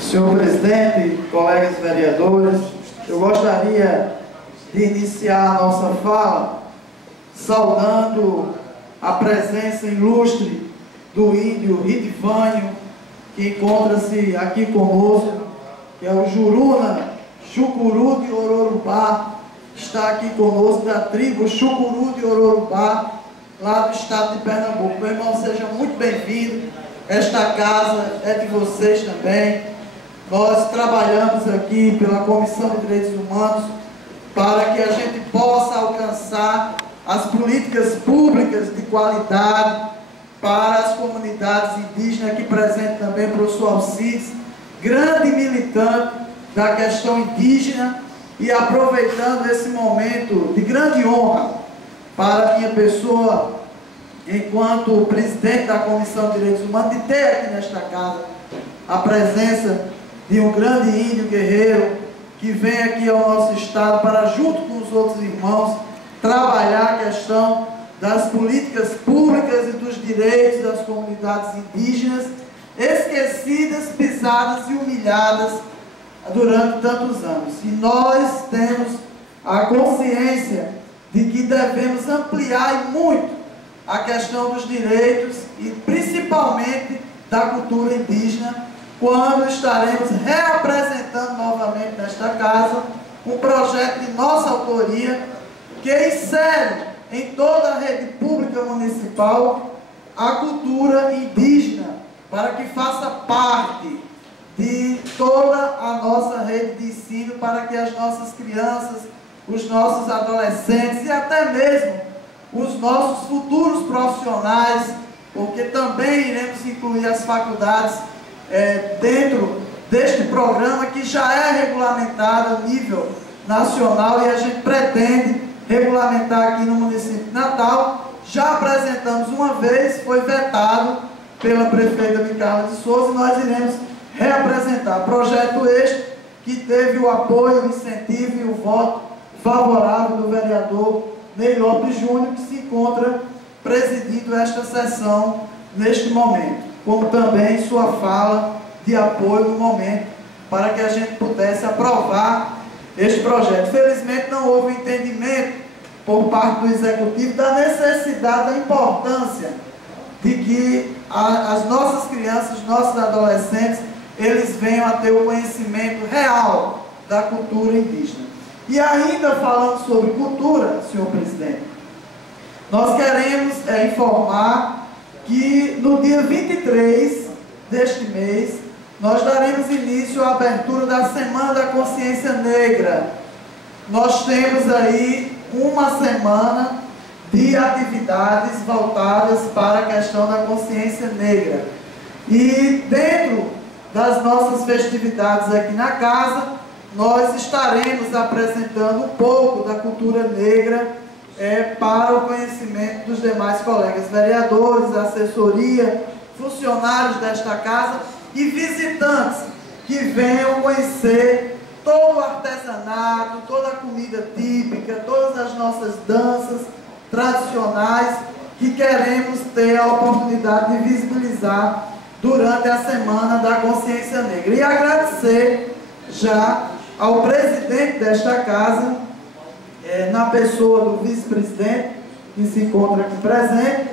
Senhor presidente, colegas vereadores, eu gostaria de iniciar a nossa fala saudando a presença ilustre do índio Ritivânio, que encontra-se aqui conosco, que é o Juruna Chucuru de Ororubá, está aqui conosco, da tribo Chucuru de Ororubá, lá do estado de Pernambuco. Meu irmão, seja muito bem-vindo. Esta casa é de vocês também. Nós trabalhamos aqui pela Comissão de Direitos Humanos para que a gente possa alcançar as políticas públicas de qualidade para as comunidades indígenas, aqui presente também o professor Alcides, grande militante da questão indígena, e aproveitando esse momento de grande honra para a minha pessoa, enquanto presidente da Comissão de Direitos Humanos, de ter aqui nesta casa a presença de um grande índio guerreiro que vem aqui ao nosso estado para, junto com os outros irmãos, trabalhar a questão das políticas públicas e dos direitos das comunidades indígenas, esquecidas, pisadas e humilhadas durante tantos anos. E nós temos a consciência de que devemos ampliar e muito a questão dos direitos e principalmente da cultura indígena, quando estaremos reapresentando novamente nesta casa um projeto de nossa autoria que insere em toda a rede pública municipal a cultura indígena, para que faça parte de toda a nossa rede de ensino, para que as nossas crianças, os nossos adolescentes e até mesmo os nossos futuros profissionais, porque também iremos incluir as faculdades dentro deste programa que já é regulamentado a nível nacional, e a gente pretende regulamentar aqui no município de Natal. Já apresentamos uma vez, foi vetado pela prefeita Micaela de Souza, e nós iremos reapresentar projeto este que teve o apoio, o incentivo e o voto favorável do vereador Ney Lopes Júnior, que se encontra presidindo esta sessão neste momento, como também sua fala de apoio no momento, para que a gente pudesse aprovar este projeto. Felizmente não houve entendimento por parte do Executivo da necessidade, da importância de que as nossas crianças, os nossos adolescentes, eles venham a ter o conhecimento real da cultura indígena. E ainda falando sobre cultura, senhor presidente, nós queremos informar que no dia 23 deste mês, nós daremos início à abertura da Semana da Consciência Negra. Nós temos aí uma semana de atividades voltadas para a questão da consciência negra. E dentro das nossas festividades aqui na casa, nós estaremos apresentando um pouco da cultura negra para o conhecimento dos demais colegas vereadores, assessoria, funcionários desta casa e visitantes que venham conhecer todo o artesanato, toda a comida típica, todas as nossas danças tradicionais que queremos ter a oportunidade de visibilizar durante a Semana da Consciência Negra. E agradecer já ao presidente desta casa, na pessoa do vice-presidente, que se encontra aqui presente,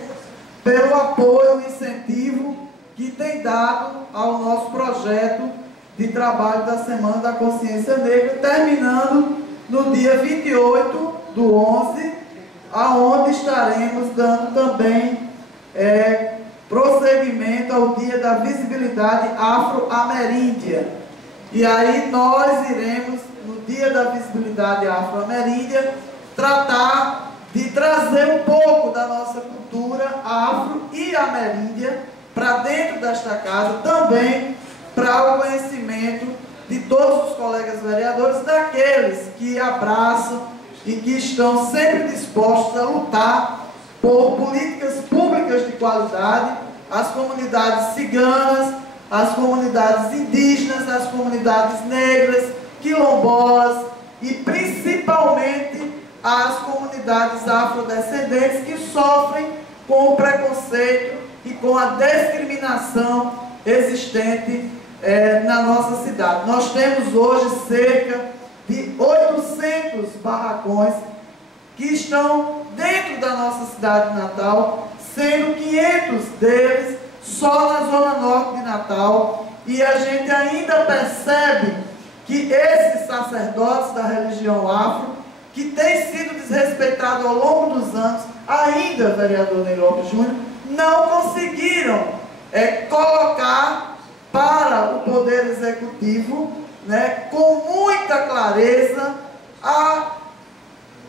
pelo apoio e incentivo que tem dado ao nosso projeto de trabalho da Semana da Consciência Negra, terminando no dia 28 do 11, aonde estaremos dando também prosseguimento ao Dia da Visibilidade Afro-Ameríndia. E aí nós iremos, no Dia da Visibilidade Afro-Ameríndia, tratar de trazer um pouco da nossa cultura afro e ameríndia para dentro desta casa, também para o conhecimento de todos os colegas vereadores, daqueles que abraçam e que estão sempre dispostos a lutar por políticas públicas de qualidade, as comunidades ciganas, as comunidades indígenas, as comunidades negras, quilombolas e principalmente as comunidades afrodescendentes que sofrem com o preconceito e com a discriminação existente na nossa cidade. Nós temos hoje cerca de 800 barracões que estão dentro da nossa cidade de Natal, sendo 500 deles só na Zona Norte de Natal, e a gente ainda percebe que esses sacerdotes da religião afro, que têm sido desrespeitados ao longo dos anos, ainda, vereador Ney Lopes Júnior, não conseguiram colocar para o Poder Executivo, com muita clareza,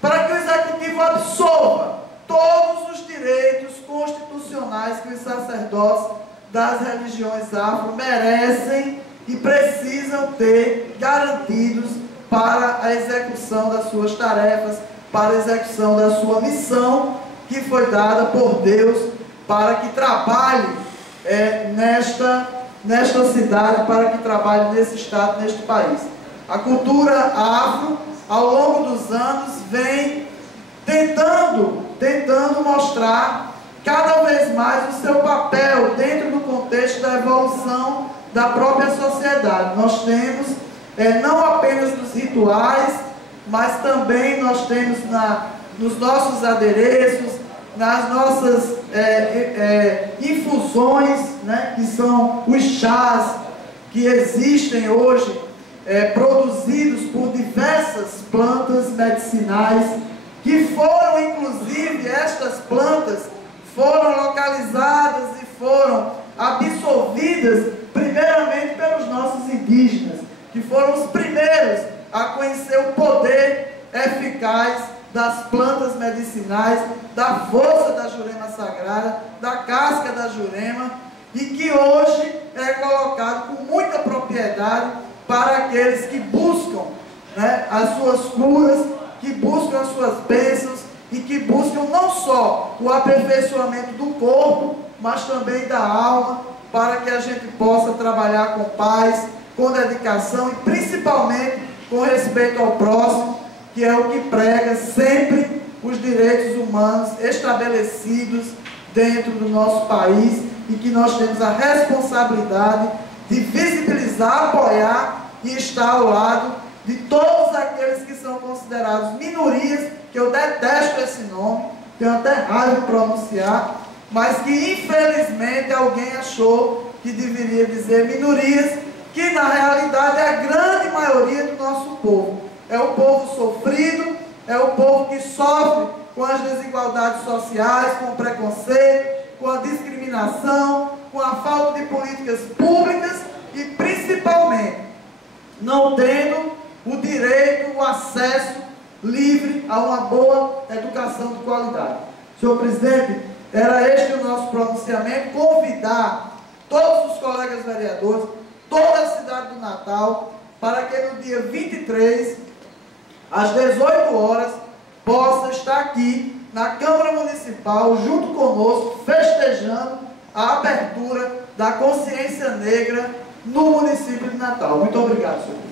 para que o Executivo absolva todos os direitos constitucionais que os sacerdotes das religiões afro merecem e precisam ter garantidos para a execução das suas tarefas, para a execução da sua missão, que foi dada por Deus para que trabalhe nesta cidade, para que trabalhe nesse estado, neste país. A cultura afro, ao longo dos anos, vem tentando mostrar cada vez mais o seu papel dentro do contexto da evolução da própria sociedade. Nós temos, não apenas nos rituais, mas também nós temos nos nossos adereços, nas nossas infusões, que são os chás que existem hoje, produzidos por diversas plantas medicinais, que foram, inclusive, estas plantas foram localizadas e foram absorvidas primeiramente pelos nossos indígenas, que foram os primeiros a conhecer o poder eficaz das plantas medicinais, da força da jurema sagrada, da casca da jurema, e que hoje é colocado com muita propriedade para aqueles que buscam as suas curas, que buscam as suas bênçãos e que buscam não só o aperfeiçoamento do corpo, mas também da alma, para que a gente possa trabalhar com paz, com dedicação e principalmente com respeito ao próximo, que é o que prega sempre os direitos humanos estabelecidos dentro do nosso país, e que nós temos a responsabilidade de visibilizar, apoiar e estar ao lado de todos aqueles que são considerados minorias, que eu detesto esse nome, tenho até raiva de pronunciar, mas que infelizmente alguém achou que deveria dizer minorias, que na realidade é a grande maioria do nosso povo. É o povo sofrido, é o povo que sofre com as desigualdades sociais, com o preconceito, com a discriminação, com a falta de políticas públicas e principalmente não tendo o direito, o acesso livre a uma boa educação de qualidade. Senhor presidente, era este o nosso pronunciamento, convidar todos os colegas vereadores, toda a cidade do Natal, para que no dia 23, às 18 horas, possa estar aqui na Câmara Municipal, junto conosco, festejando a abertura da consciência negra no município de Natal. Muito obrigado, senhor.